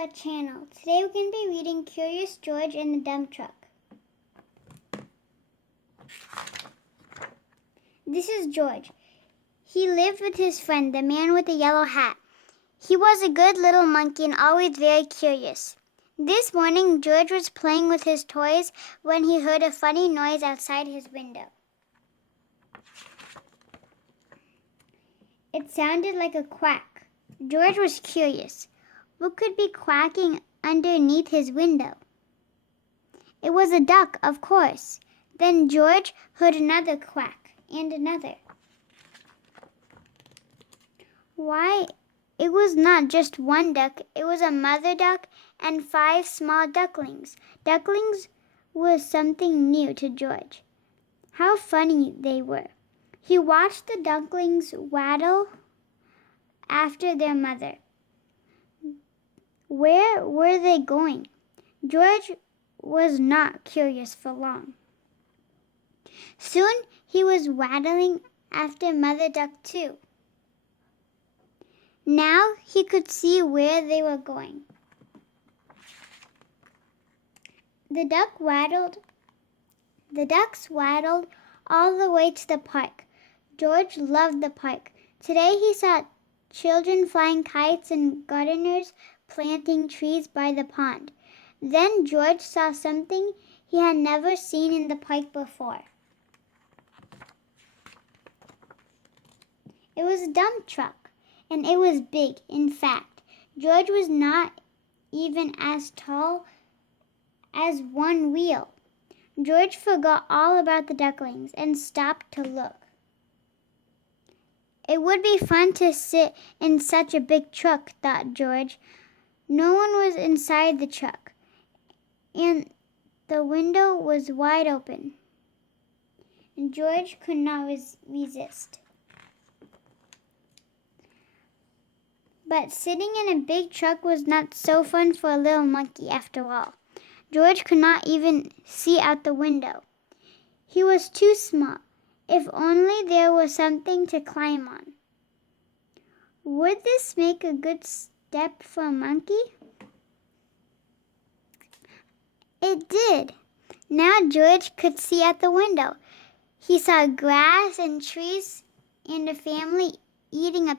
our channel. Today we're going to be reading Curious George and the Dump Truck. This is George. He lived with his friend, the man with the yellow hat. He was a good little monkey and always very curious. This morning, George was playing with his toys when he heard a funny noise outside his window. It sounded like a quack. George was curious. What could be quacking underneath his window? It was a duck, of course. Then George heard another quack and another. Why, it was not just one duck. It was a mother duck and 5 small ducklings. Ducklings was something new to George. How funny they were. He watched the ducklings waddle after their mother. Where were they going? George was not curious for long. Soon he was waddling after Mother Duck too. Now he could see where they were going. The ducks waddled all the way to the park. George loved the park. Today he saw children flying kites and gardeners planting trees by the pond. Then George saw something he had never seen in the park before. It was a dump truck, and it was big. In fact, George was not even as tall as one wheel. George forgot all about the ducklings and stopped to look. It would be fun to sit in such a big truck, thought George. No one was inside the truck, and the window was wide open. And George could not resist. But sitting in a big truck was not so fun for a little monkey after all. George could not even see out the window. He was too small. If only there was something to climb on. Would this make a good step for a monkey? It did. Now George could see out the window. He saw grass and trees and a family eating a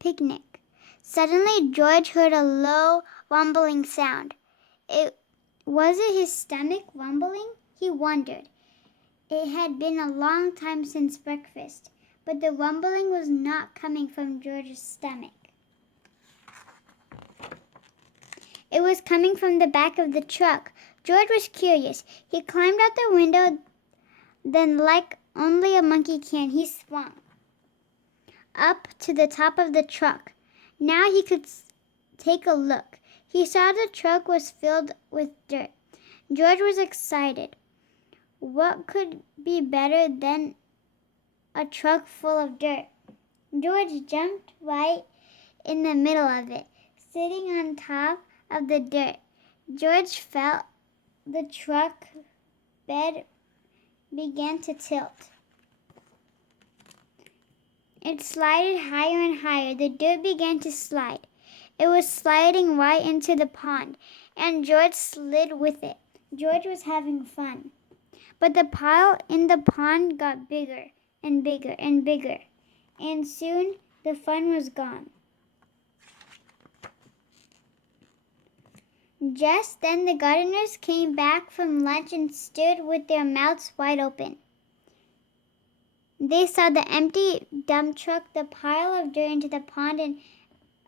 picnic. Suddenly George heard a low rumbling sound. Was it his stomach rumbling? He wondered. It had been a long time since breakfast, but the rumbling was not coming from George's stomach. It was coming from the back of the truck. George was curious. He climbed out the window, then like only a monkey can, he swung up to the top of the truck. Now he could take a look. He saw the truck was filled with dirt. George was excited. What could be better than a truck full of dirt? George jumped right in the middle of it, sitting on top of the dirt. George felt the truck bed began to tilt. It slided higher and higher. The dirt began to slide. It was sliding right into the pond, and George slid with it. George was having fun. But the pile in the pond got bigger and bigger and bigger, and soon the fun was gone. Just then the gardeners came back from lunch and stood with their mouths wide open. They saw the empty dump truck, the pile of dirt into the pond, and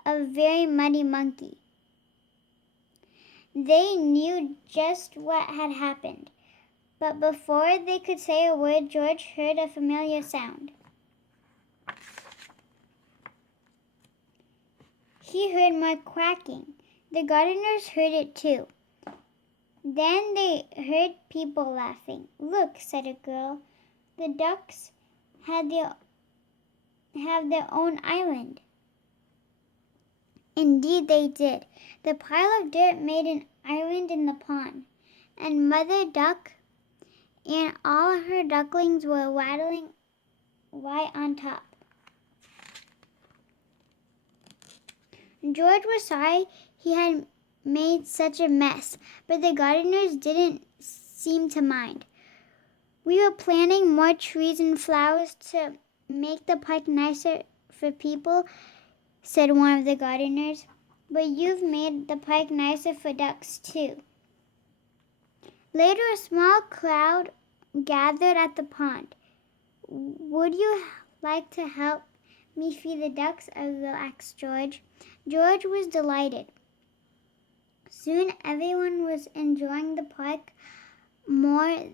a very muddy monkey. They knew just what had happened. But before they could say a word, George heard a familiar sound. He heard more quacking. The gardeners heard it too. Then they heard people laughing. Look, said a girl, the ducks have their own island. Indeed they did. The pile of dirt made an island in the pond, and Mother Duck and all her ducklings were waddling right on top. George was sorry he had made such a mess, but the gardeners didn't seem to mind. We were planting more trees and flowers to make the park nicer for people, said one of the gardeners. But you've made the park nicer for ducks, too. Later, a small crowd gathered at the pond. Would you like to help me feed the ducks? Asked George. George was delighted. Soon everyone was enjoying the park more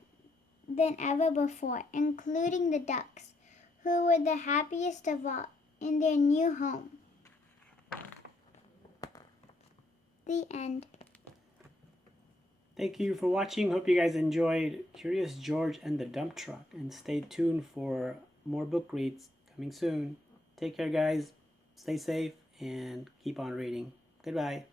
than ever before, including the ducks, who were the happiest of all in their new home. The end. Thank you for watching. Hope you guys enjoyed Curious George and the Dump Truck. And stay tuned for more book reads coming soon. Take care, guys. Stay safe and keep on reading. Goodbye.